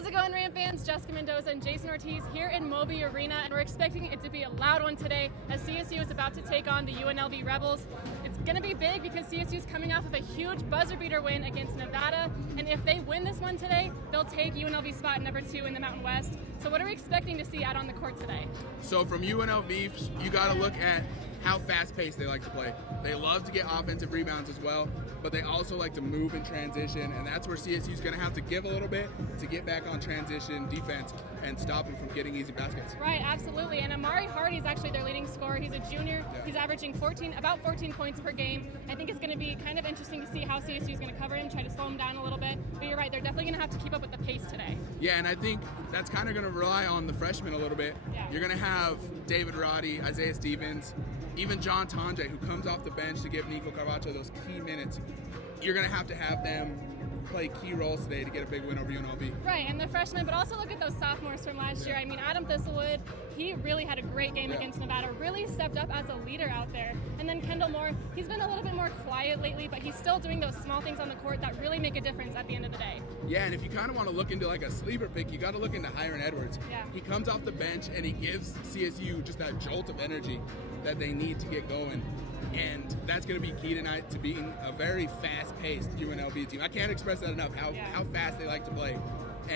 How's it going, Ram fans? Jessica Mendoza and Jason Ortiz here in Moby Arena, and we're expecting it to be a loud one today as CSU is about to take on the UNLV Rebels. It's going to be big because CSU is coming off of a huge buzzer beater win against Nevada, and if they win this one today, they'll take UNLV spot number 2 in the Mountain West. So what are we expecting to see out on the court today? So from UNLV, you got to look at how fast-paced they like to play. They love to get offensive rebounds as well, but they also like to move in transition, and that's where CSU is going to have to give a little bit to get back on transition defense and stop them from getting easy baskets. Right, absolutely. And Amari Hardy is actually their leading scorer. He's a junior. Yeah. He's averaging about 14 points per game. I think it's going to be kind of interesting to see how CSU is going to cover him, try to slow him down a little bit. But you're right, they're definitely going to have to keep up with the pace today. Yeah, and I think that's kind of going to rely on the freshmen a little bit. Yeah. You're going to have David Roddy, Isaiah Stevens, even John Tonje, who comes off the bench to give Nico Carvacho those key minutes. You're going to have them play key roles today to get a big win over UNLV. Right, and the freshmen, but also look at those sophomores from last year. I mean, Adam Thistlewood, he really had a great game against Nevada, really stepped up as a leader out there. And then Kendall Moore, he's been a little bit more quiet lately, but he's still doing those small things on the court that really make a difference at the end of the day. Yeah, and if you kind of want to look into like a sleeper pick, you got to look into Hiron Edwards. Yeah. He comes off the bench and he gives CSU just that jolt of energy that they need to get going. And that's going to be key tonight to beating a very fast-paced UNLV team. I can't express that enough, how fast they like to play.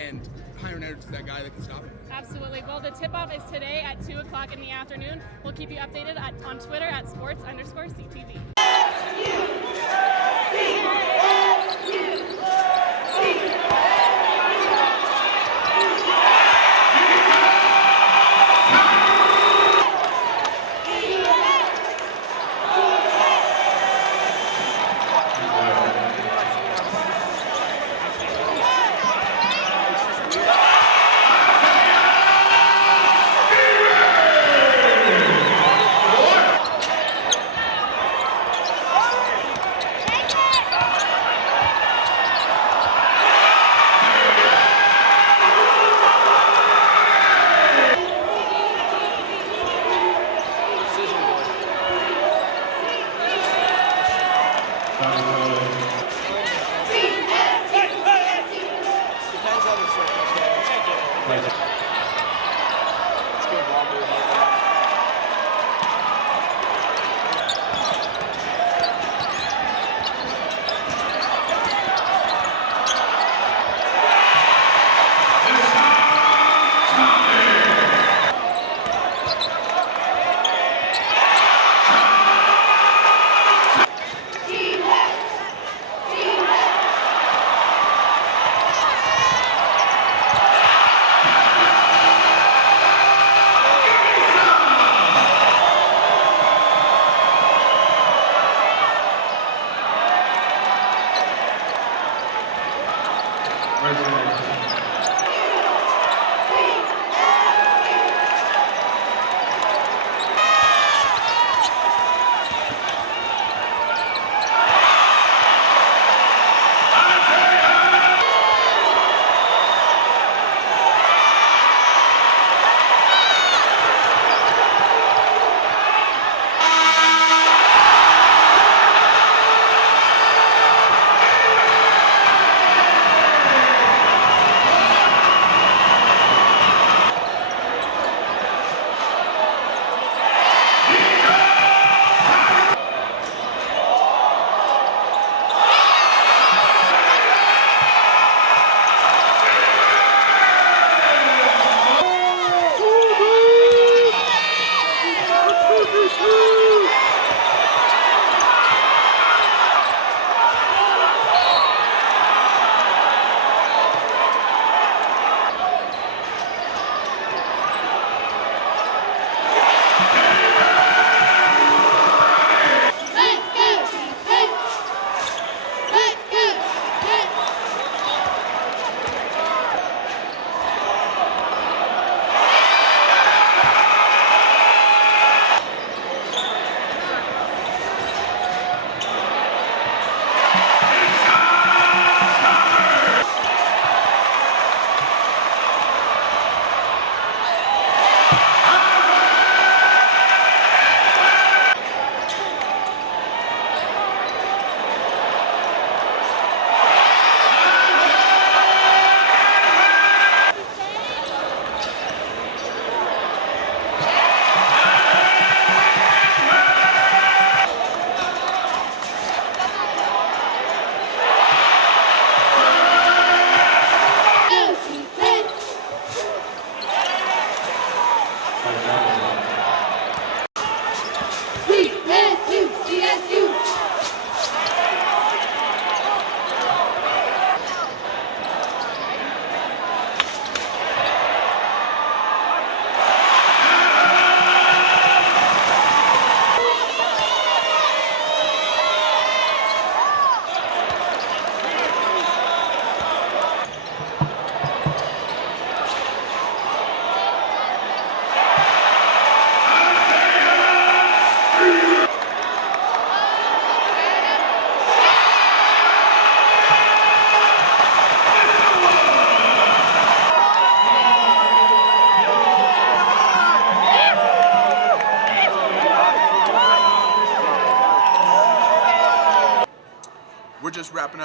And Hiron Edwards is that guy that can stop them. Absolutely. Well, the tip-off is today at 2 o'clock in the afternoon. We'll keep you updated on Twitter at sports_CTV.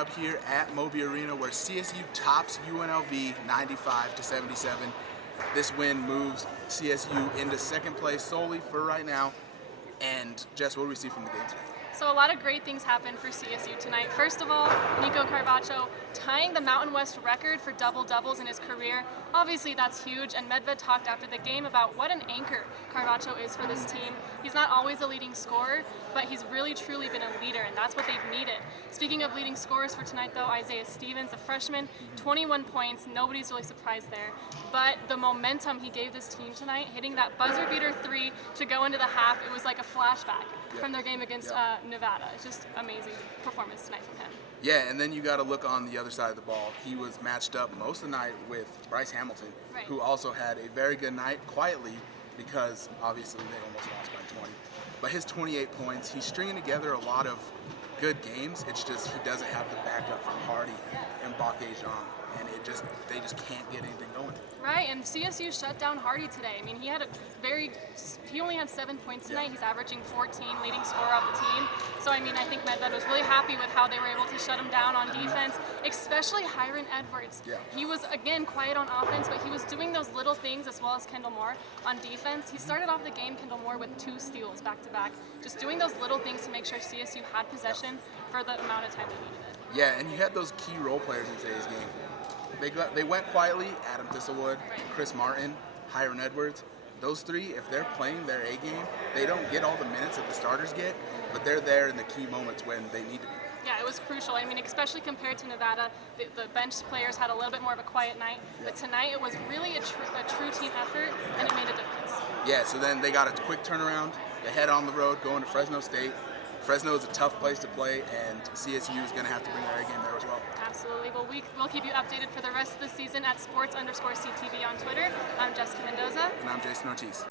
up here at Moby Arena where CSU tops UNLV 95-77. This win moves CSU into second place solely for right now. And Jess, what do we see from the game today? So a lot of great things happened for CSU tonight. First of all, Nico Carvacho tying the Mountain West record for double-doubles in his career. Obviously that's huge, and Medved talked after the game about what an anchor Carvacho is for this team. He's not always a leading scorer, but he's really truly been a leader, and that's what they've needed. Speaking of leading scorers for tonight though, Isaiah Stevens, a freshman, 21 points, nobody's really surprised there. But the momentum he gave this team tonight, hitting that buzzer beater 3 to go into the half, it was like a flashback from their game against Nevada. It's just amazing performance tonight from him. Yeah, and then you got to look on the other side of the ball. He was matched up most of the night with Bryce Hamilton, who also had a very good night quietly because obviously they almost lost by 20. But his 28 points, he's stringing together a lot of good games. It's just he doesn't have the backup from Hardy and Bakay Jean, and they just can't get anything going. Right, and CSU shut down Hardy today. I mean, he only had 7 points tonight. He's averaging 14, leading scorer of the team. So, I mean, I think Medved was really happy with how they were able to shut him down on defense, especially Hiron Edwards. He was, again, quiet on offense, but he was doing those little things as well as Kendall Moore on defense. He started off the game, Kendall Moore, with 2 steals back-to-back, just doing those little things to make sure CSU had possession for the amount of time they needed it. Yeah, and you had those key role players in today's game. They went quietly. Adam Thistlewood, Chris Martin, Hiron Edwards. Those 3, if they're playing their A game, they don't get all the minutes that the starters get, but they're there in the key moments when they need to be. Yeah, it was crucial. I mean, especially compared to Nevada, the bench players had a little bit more of a quiet night, but tonight it was really a true team effort, and it made a difference. Yeah, so then they got a quick turnaround. They head on the road, going to Fresno State. Fresno is a tough place to play, and CSU is going to have to bring their A game there as well. Absolutely. Well, we'll keep you updated for the rest of the season at sports_CTV on Twitter. I'm Jessica Mendoza. And I'm Jason Ortiz.